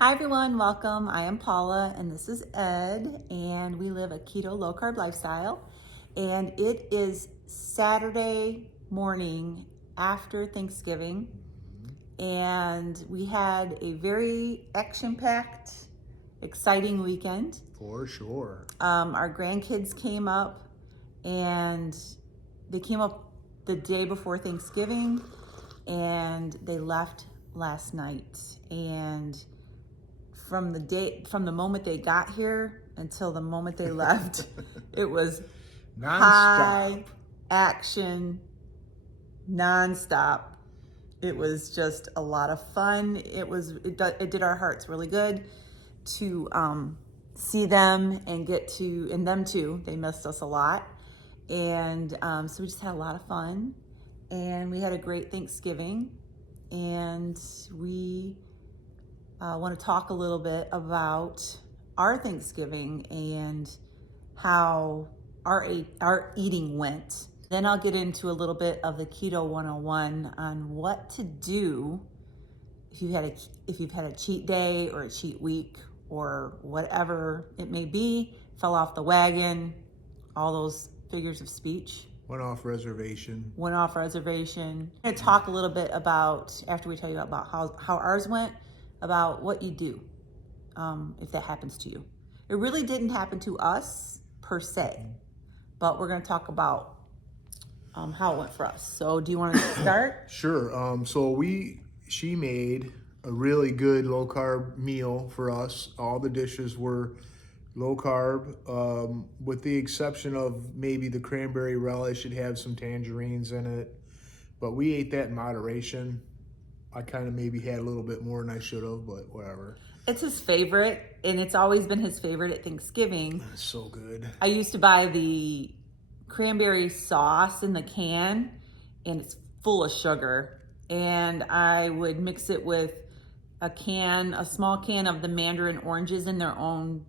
Hi everyone, welcome. I am Paula and this is Ed, and we live a keto low carb lifestyle. And it is Saturday morning after Thanksgiving, and we had a very action-packed, exciting weekend. For sure. Our grandkids came up, and they came up the day before Thanksgiving, and they left last night. And from the moment they got here until the moment they left, it was high action, nonstop. It was just a lot of fun. It did our hearts really good to see them and them too. They missed us a lot, and so we just had a lot of fun, and we had a great Thanksgiving, and we want to talk a little bit about our Thanksgiving and how our eating went. Then I'll get into a little bit of the Keto 101 on what to do if you've had a cheat day or a cheat week or whatever it may be, fell off the wagon, all those figures of speech. Went off reservation. I'm going to talk a little bit about, after we tell you about how ours went, about what you do if that happens to you. It really didn't happen to us per se, but we're going to talk about how it went for us. So do you want to start? Sure. She made a really good low carb meal for us. All the dishes were low carb, with the exception of maybe the cranberry relish. It had some tangerines in it, but we ate that in moderation. I kind of maybe had a little bit more than I should have, but whatever. It's his favorite, and it's always been his favorite at Thanksgiving. It's so good. I used to buy the cranberry sauce in the can, and it's full of sugar. And I would mix it with a small can of the mandarin oranges in their own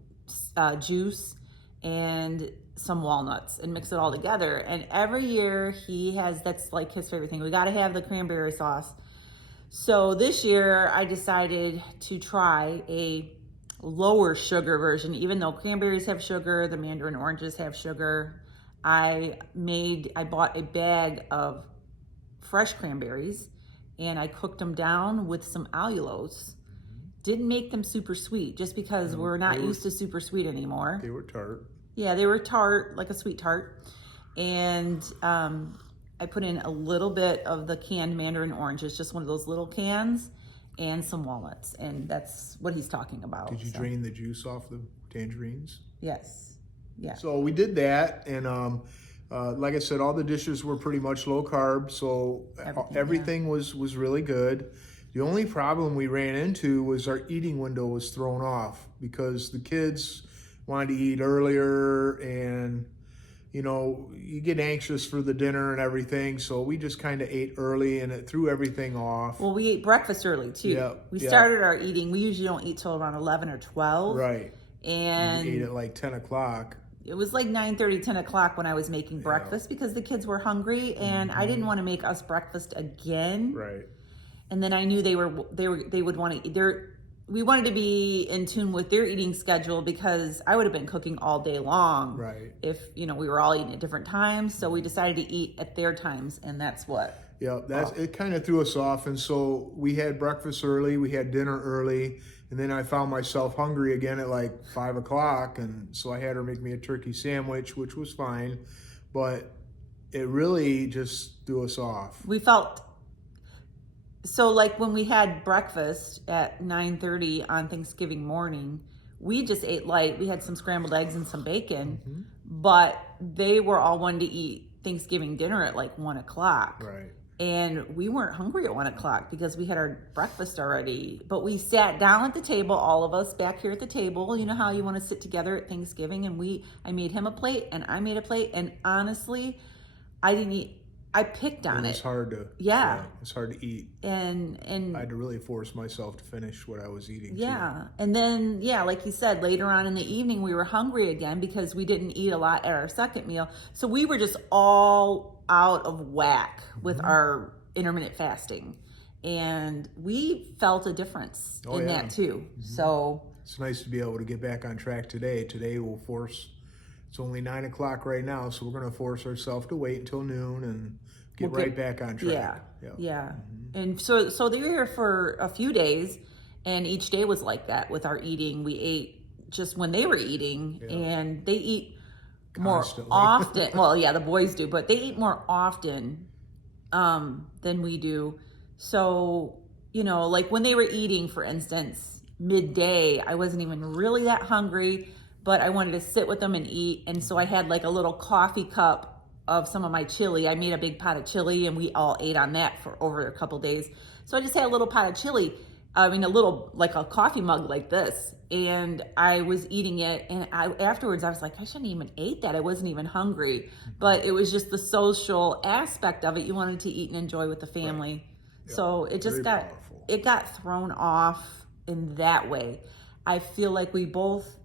juice, and some walnuts, and mix it all together. And every year that's like his favorite thing. We got to have the cranberry sauce. So this year I decided to try a lower sugar version. Even though cranberries have sugar, the mandarin oranges have sugar, I bought a bag of fresh cranberries, and I cooked them down with some allulose. Didn't make them super sweet, just because we're not used to super sweet anymore. They were tart. Yeah, they were tart, like a sweet tart. And I put in a little bit of the canned mandarin oranges, just one of those little cans, and some walnuts. And that's what he's talking about. Did you drain the juice off the tangerines? Yes. Yeah. So we did that, and like I said, all the dishes were pretty much low carb, so everything was really good. The only problem we ran into was our eating window was thrown off because the kids wanted to eat earlier, and you get anxious for the dinner and everything, so we just kind of ate early, and it threw everything off. Well, we ate breakfast early too. Yeah, we started our eating. We usually don't eat till around 11 or 12. Right. And we ate at like 10 o'clock. It was like 9:30, 10 o'clock when I was making breakfast because the kids were hungry, and I didn't want to make us breakfast again. Right. And then I knew they would want to eat. We wanted to be in tune with their eating schedule because I would have been cooking all day long. Right. If we were all eating at different times, so we decided to eat at their times, and that's what. Yeah, it kind of threw us off, and so we had breakfast early, we had dinner early, and then I found myself hungry again at like 5 o'clock, and so I had her make me a turkey sandwich, which was fine, but it really just threw us off. We felt so like when we had breakfast at 9:30 on Thanksgiving morning, we just ate light. We had some scrambled eggs and some bacon, but they were all wanting to eat Thanksgiving dinner at like 1 o'clock. Right. And we weren't hungry at 1 o'clock because we had our breakfast already. But we sat down at the table, all of us back here at the table. You know how you want to sit together at Thanksgiving? And I made him a plate, and I made a plate. And honestly, I didn't eat. I picked on it. It was hard to. Yeah. It's hard to eat. And I had to really force myself to finish what I was eating. Yeah. Too. And then, like you said, later on in the evening, we were hungry again because we didn't eat a lot at our second meal. So we were just all out of whack with our intermittent fasting. And we felt a difference in that too. So it's nice to be able to get back on track today. Today we'll force, it's only 9 o'clock right now, so we're going to force ourselves to wait until noon and get right back on track. Yeah. And so they were here for a few days, and each day was like that with our eating. We ate just when they were eating, and they eat Constantly. more often. Well, yeah, the boys do, but they eat more often than we do. So, you know, like when they were eating, for instance, midday, I wasn't even really that hungry, but I wanted to sit with them and eat. And so I had like a little coffee cup of some of my chili. I made a big pot of chili, and we all ate on that for over a couple days. So I just had a little pot of chili, a little, like a coffee mug like this. And I was eating it, and afterwards I was like, I shouldn't even ate that. I wasn't even hungry, but it was just the social aspect of it. You wanted to eat and enjoy with the family. Right. So it just got thrown off in that way. I feel like we both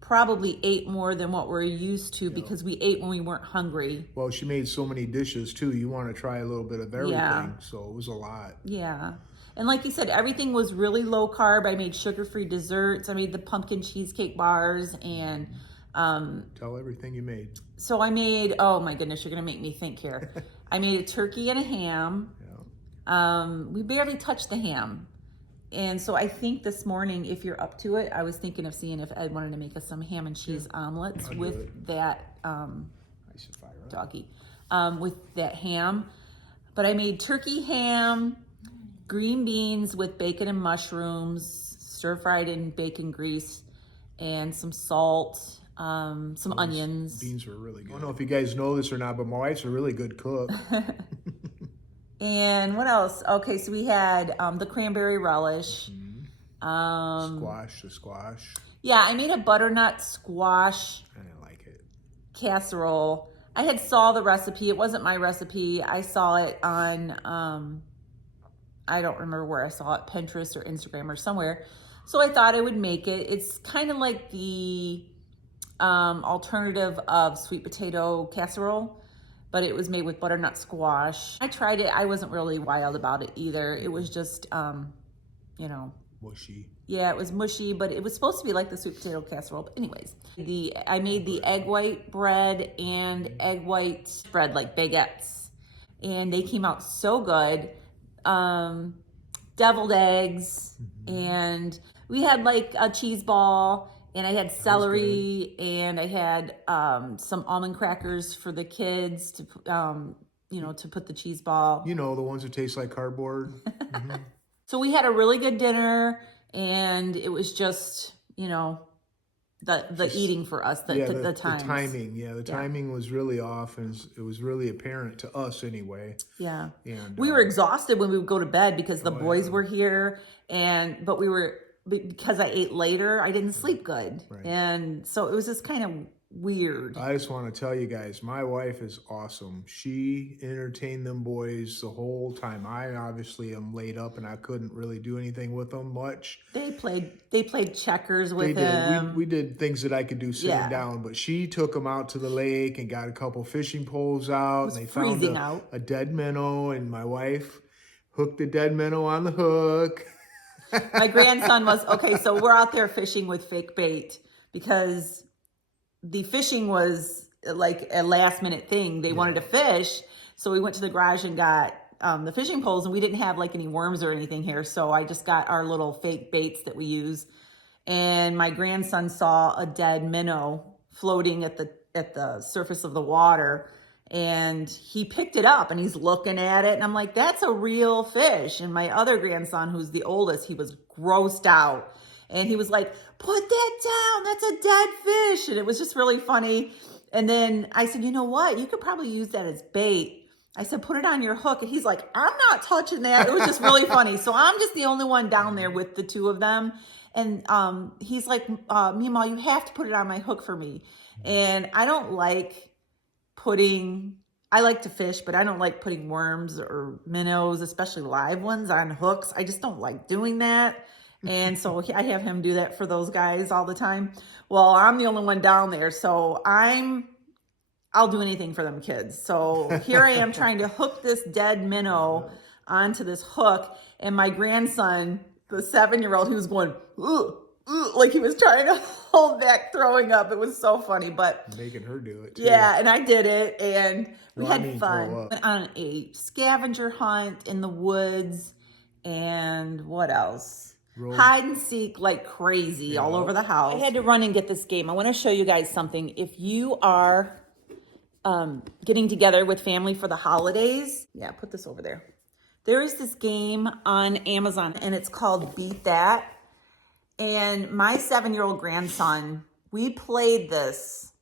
probably ate more than what we're used to because we ate when we weren't hungry. Well, she made so many dishes too. You want to try a little bit of everything, so it was a lot. Yeah. And like you said, everything was really low carb. I made sugar-free desserts. I made the pumpkin cheesecake bars, and tell everything you made. So I made, oh my goodness, you're gonna make me think here. I made a turkey and a ham. We barely touched the ham. And so I think this morning, if you're up to it, I was thinking of seeing if Ed wanted to make us some ham and cheese omelets with that doggy, with that ham. But I made turkey ham, green beans with bacon and mushrooms, stir-fried in bacon grease, and some salt, some onions. Beans were really good. I don't know if you guys know this or not, but my wife's a really good cook. And what else? Okay, so we had the cranberry relish. The squash. Yeah, I made a butternut squash. I didn't like it. Casserole. I had saw the recipe. It wasn't my recipe. I saw it on, I don't remember where I saw it, Pinterest or Instagram or somewhere. So I thought I would make it. It's kind of like the alternative of sweet potato casserole, but it was made with butternut squash. I tried it. I wasn't really wild about it either. It was just, mushy. Yeah, it was mushy, but it was supposed to be like the sweet potato casserole. But anyways, I made the egg white bread and egg white bread, like baguettes, and they came out so good. Deviled eggs, and we had like a cheese ball, and I had celery, and I had some almond crackers for the kids to to put the cheese ball. You know, the ones that taste like cardboard. So we had a really good dinner, and it was just, the eating for us, the timing. Yeah, the timing was really off, and it was really apparent to us anyway. Yeah. And we were exhausted when we would go to bed because the boys were here, but because I ate later, I didn't sleep good. Right. And so it was just kind of weird. I just want to tell you guys, my wife is awesome. She entertained them boys the whole time. I obviously am laid up, and I couldn't really do anything with them much. They played checkers with him. We did things that I could do sitting down, but she took them out to the lake and got a couple fishing poles out, and they found a dead minnow, and my wife hooked the dead minnow on the hook. My grandson so we're out there fishing with fake bait because the fishing was like a last minute thing. They wanted to fish. So we went to the garage and got the fishing poles, and we didn't have like any worms or anything here. So I just got our little fake baits that we use. And my grandson saw a dead minnow floating at the surface of the water, and he picked it up and he's looking at it. And I'm like, that's a real fish. And my other grandson, who's the oldest, he was grossed out. And he was like, put that down, that's a dead fish. And it was just really funny. And then I said, you know what? You could probably use that as bait. I said, put it on your hook. And he's like, I'm not touching that. It was just really funny. So I'm just the only one down there with the two of them. And he's like, Mima, you have to put it on my hook for me. And I don't like I like to fish, but I don't like putting worms or minnows, especially live ones, on hooks. I just don't like doing that. And so I have him do that for those guys all the time. Well, I'm the only one down there, so I'll do anything for them kids. So here I am trying to hook this dead minnow onto this hook. And my grandson, the 7-year-old, he was going, ugh, ugh, like he was trying to hold back throwing up. It was so funny, but making her do it too. yeah, and I did it, and we No, I had mean fun. throw up. Went on a scavenger hunt in the woods, and what else? Hide and seek like crazy all over the house. I had to run and get this game. I want to show you guys something. If you are getting together with family for the holidays, yeah, put this over there. There is this game on Amazon, and it's called Beat That. And my 7-year-old grandson, we played this,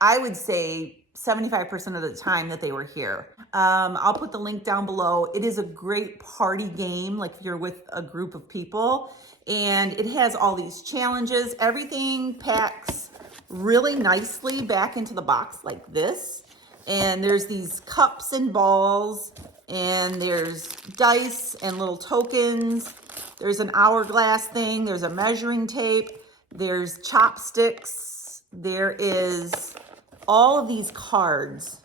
I would say 75% of the time that they were here. I'll put the link down below. It is a great party game, like if you're with a group of people, and it has all these challenges. Everything packs really nicely back into the box like this. And there's these cups and balls, and there's dice and little tokens. There's an hourglass thing. There's a measuring tape. There's chopsticks. There is all of these cards.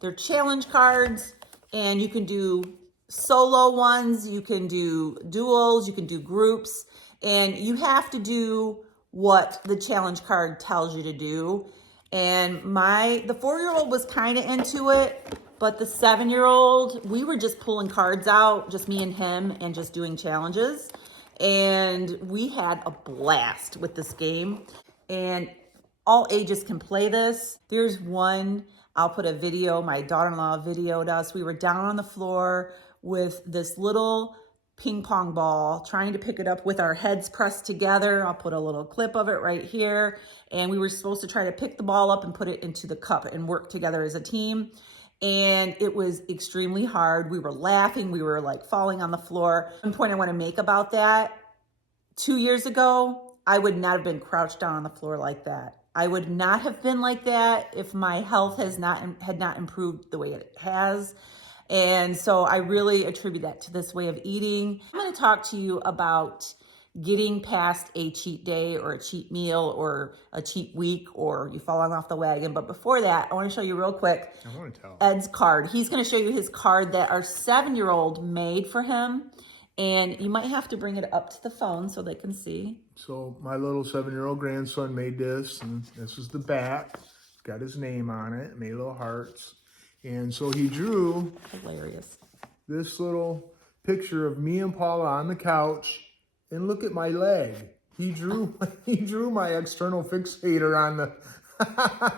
They're challenge cards, and you can do solo ones, you can do duels, you can do groups, and you have to do what the challenge card tells you to do. And the 4-year-old was kind of into it, but the 7-year-old, we were just pulling cards out, just me and him, and just doing challenges. And we had a blast with this game. And all ages can play this. There's one, I'll put a video, my daughter-in-law videoed us. We were down on the floor with this little ping pong ball, trying to pick it up with our heads pressed together. I'll put a little clip of it right here. And we were supposed to try to pick the ball up and put it into the cup and work together as a team. And it was extremely hard. We were laughing. We were like falling on the floor. One point I want to make about that, 2 years ago, I would not have been crouched down on the floor like that. I would not have been like that if my health had not improved the way it has. And so I really attribute that to this way of eating. I'm going to talk to you about getting past a cheat day or a cheat meal or a cheat week or you falling off the wagon. But before that, I want to show you real quick Ed's card. He's going to show you his card that our 7-year-old made for him. And you might have to bring it up to the phone so they can see. So my little 7-year-old grandson made this, and this is the back. Got his name on it, made little hearts. And so he drew hilarious this little picture of me and Paula on the couch, and look at my leg. He drew my external fixator on the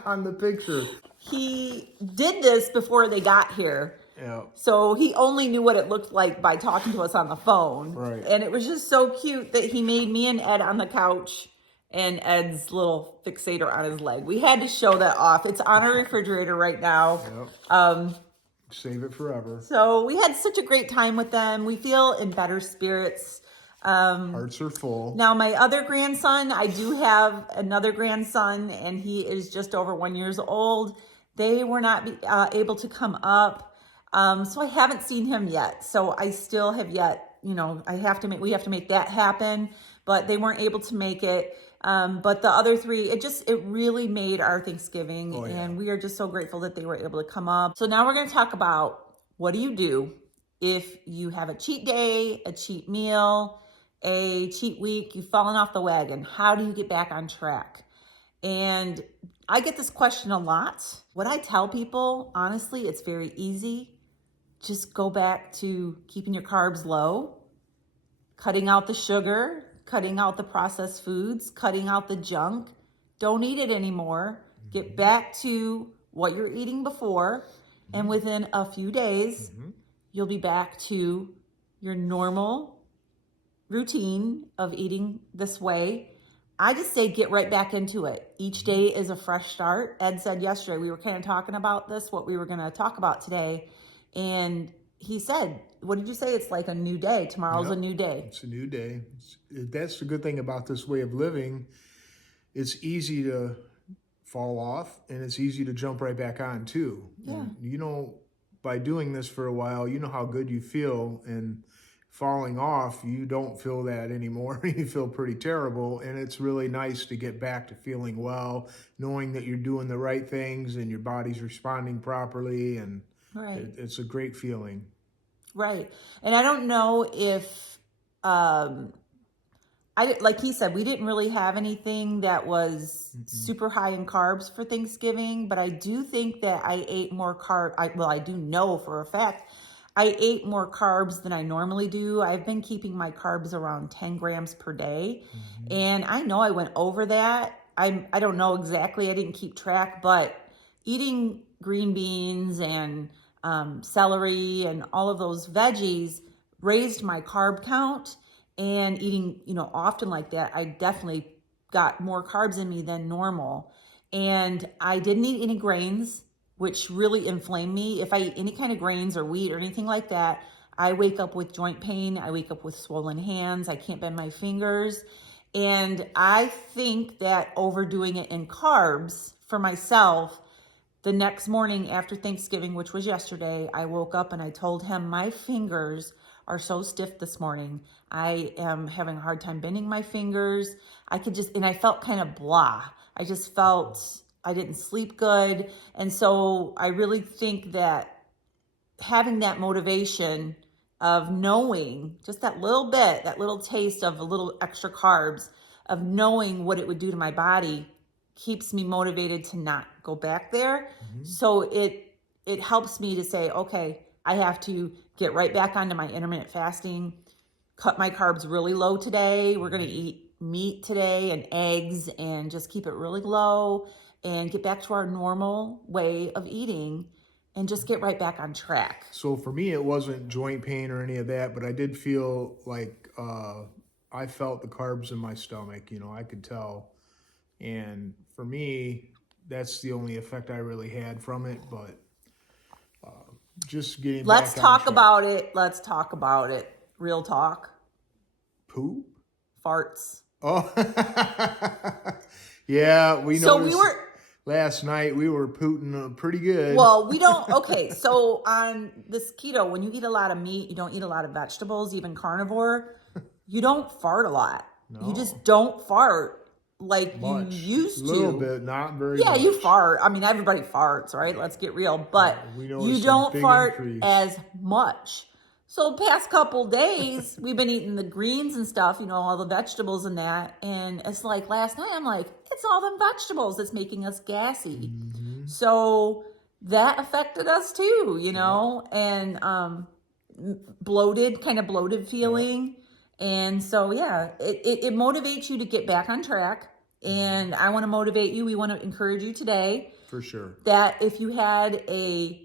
on the picture. He did this before they got here. Yeah. So he only knew what it looked like by talking to us on the phone. Right. And it was just so cute that he made me and Ed on the couch and Ed's little fixator on his leg. We had to show that off. It's on our refrigerator right now. Yep. Save it forever. So we had such a great time with them. We feel in better spirits. Hearts are full. Now, my other grandson, I do have another grandson, and he is just over 1 year old. They were not able to come up. So I haven't seen him yet. So I still have yet, we have to make that happen, but they weren't able to make it. But the other three, it really made our Thanksgiving. Oh, yeah. And we are just so grateful that they were able to come up. So now we're going to talk about what do you do if you have a cheat day, a cheat meal, a cheat week, you've fallen off the wagon. How do you get back on track? And I get this question a lot. What I tell people, honestly, it's very easy. Just go back to keeping your carbs low, cutting out the sugar, cutting out the processed foods, cutting out the junk. Don't eat it anymore. Get back to what you're eating before. And within a few days, you'll be back to your normal routine of eating this way. I just say get right back into it. Each day is a fresh start. Ed said yesterday, we were kind of talking about this, what we were going to talk about today. And he said, what did you say? It's like a new day. Tomorrow's a new day. It's a new day. That's the good thing about this way of living. It's easy to fall off, and it's easy to jump right back on too. Yeah. And, by doing this for a while, you know how good you feel, and falling off, you don't feel that anymore. You feel pretty terrible, and it's really nice to get back to feeling well, knowing that you're doing the right things and your body's responding properly, and it's a great feeling. Right. And I don't know if, like he said, we didn't really have anything that was super high in carbs for Thanksgiving, but I do think that I ate more I do know for a fact I ate more carbs than I normally do. I've been keeping my carbs around 10 grams per day. And I know I went over that. I don't know exactly. I didn't keep track, but eating green beans and celery and all of those veggies raised my carb count. And eating, often like that, I definitely got more carbs in me than normal. And I didn't eat any grains, which really inflamed me. If I eat any kind of grains or wheat or anything like that, I wake up with joint pain. I wake up with swollen hands. I can't bend my fingers. And I think that overdoing it in carbs for myself, the next morning after Thanksgiving, which was yesterday, I woke up and I told him my fingers are so stiff this morning. I am having a hard time bending my fingers. And I felt kind of blah. I just felt I didn't sleep good. And so I really think that having that motivation of knowing just that little bit, that little taste of a little extra carbs, of knowing what it would do to my body, keeps me motivated to not go back there. So it helps me to say, okay, I have to get right back onto my intermittent fasting, cut my carbs really low today. We're going to eat meat today and eggs and just keep it really low and get back to our normal way of eating and just get right back on track. So for me, it wasn't joint pain or any of that, but I did feel like I felt the carbs in my stomach. I could tell. And for me, that's the only effect I really had from it. But just getting Let's back talk on track. about it. Let's talk about it. Real talk. Poop? Farts. Oh, yeah. We So noticed last night we were pooting pretty good. Well, we don't. Okay, so on this keto, when you eat a lot of meat, you don't eat a lot of vegetables, even carnivore, you don't fart a lot. No. You just don't fart like Much. you used to. A little bit, not very Yeah, much. you fart. I mean, everybody farts, right? Let's get real. But We noticed you a don't big fart increase. as much. So past couple days, we've been eating the greens and stuff, all the vegetables and that. And it's like last night, I'm like, it's all the vegetables that's making us gassy. So that affected us too, and kind of bloated feeling. And so, yeah, it motivates you to get back on track. And I want to motivate you. We want to encourage you today. For sure. That if you had a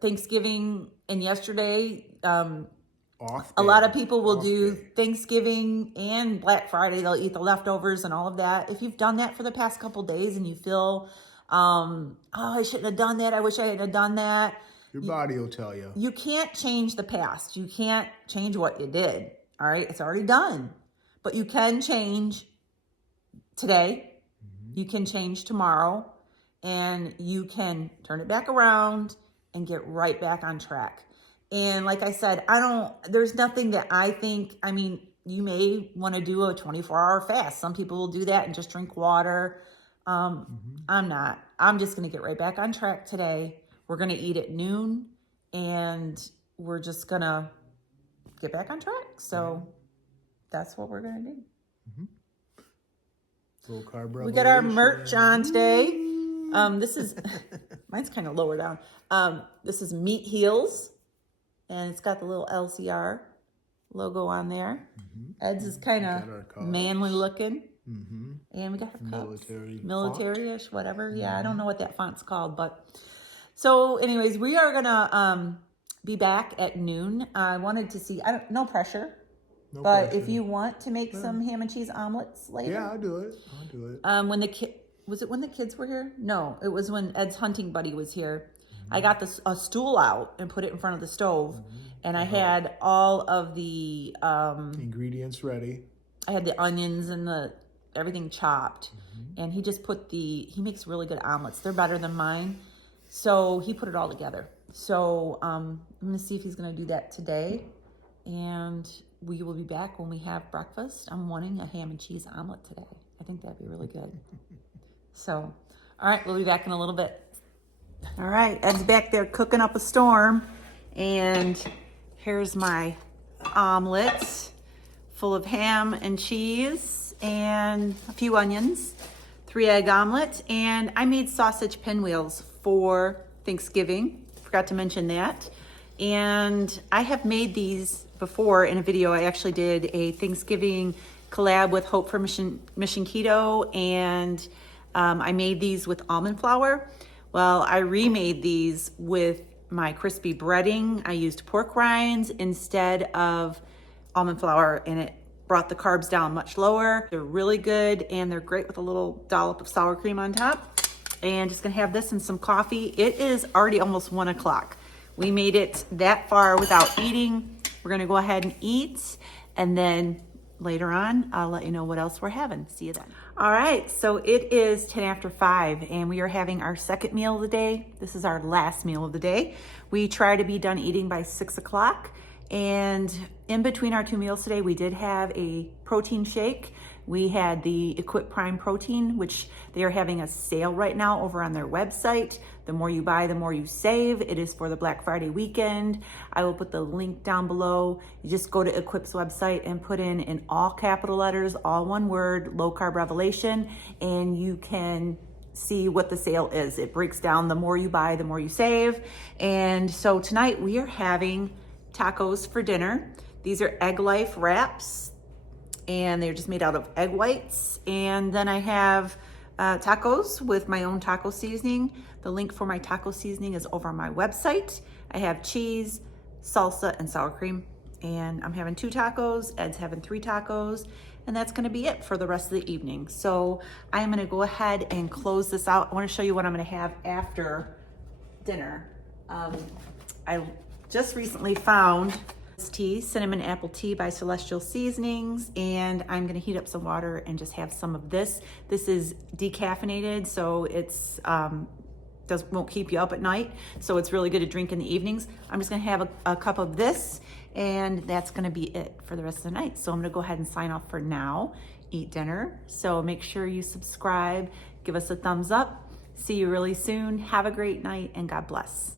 Thanksgiving and yesterday, Off a day. lot of people will Off do day. Thanksgiving and Black Friday. They'll eat the leftovers and all of that. If you've done that for the past couple days and you feel, I shouldn't have done that. I wish I hadn't have done that. Your body will tell you. You can't change the past. You can't change what you did. All right. It's already done, but you can change today. You can change tomorrow, and you can turn it back around and get right back on track. And like I said, there's nothing that I think, you may want to do a 24-hour fast. Some people will do that and just drink water. I'm not. I'm just going to get right back on track today. We're going to eat at noon, and we're just going to get back on track. So that's what we're going to do. Low carb We got our revelation. merch on today. This is, mine's kind of lower down. This is Meat Heels, and it's got the little LCR logo on there. Ed's is kind Got our of cups. manly looking. And we got our cups. Military-ish, whatever. Yeah, I don't know what that font's called, but so anyways, we are gonna be back at noon. I wanted to see, no pressure, but pressure. if you want to make some ham and cheese omelets later. Yeah, I'll do it. Was it when the kids were here? No, it was when Ed's hunting buddy was here. I got a stool out and put it in front of the stove, and I had all of the ingredients ready. I had the onions and everything chopped, and he just he makes really good omelets. They're better than mine, so he put it all together. So I'm gonna see if he's gonna do that today, and we will be back when we have breakfast. I'm wanting a ham and cheese omelet today. I think that'd be really good. So, all right, we'll be back in a little bit. All right, Ed's back there cooking up a storm. And here's my omelet full of ham and cheese and a few onions, 3-egg omelet. And I made sausage pinwheels for Thanksgiving. Forgot to mention that. And I have made these before in a video. I actually did a Thanksgiving collab with Hope for Mission Keto, and I made these with almond flour. Well, I remade these with my crispy breading. I used pork rinds instead of almond flour, and it brought the carbs down much lower. They're really good, and they're great with a little dollop of sour cream on top. And just gonna have this and some coffee. It is already almost 1 o'clock. We made it that far without eating. We're gonna go ahead and eat, and then later on, I'll let you know what else we're having. See you then. All right, so it is 10 after 5, and we are having our second meal of the day. This is our last meal of the day. We try to be done eating by 6 o'clock, and in between our 2 meals today, we did have a protein shake. We had the Equip Prime protein, which they are having a sale right now over on their website. The more you buy, the more you save. It is for the Black Friday weekend. I will put the link down below. You just go to Equip's website and put in all capital letters, all one word, low carb revelation, and you can see what the sale is. It breaks down the more you buy, the more you save. And so tonight we are having tacos for dinner. These are Egg Life wraps, and they're just made out of egg whites. And then I have tacos with my own taco seasoning. The link for my taco seasoning is over on my website. I have cheese, salsa, and sour cream. And I'm having 2 tacos, Ed's having 3 tacos, and that's gonna be it for the rest of the evening. So I'm gonna go ahead and close this out. I wanna show you what I'm gonna have after dinner. I just recently found this tea, cinnamon apple tea by Celestial Seasonings, and I'm gonna heat up some water and just have some of this. This is decaffeinated, so it's won't keep you up at night, so it's really good to drink in the evenings. I'm just gonna have a cup of this, and that's gonna be it for the rest of the night. So I'm gonna go ahead and sign off for now, eat dinner. So make sure you subscribe, give us a thumbs up. See you really soon. Have a great night, and God bless.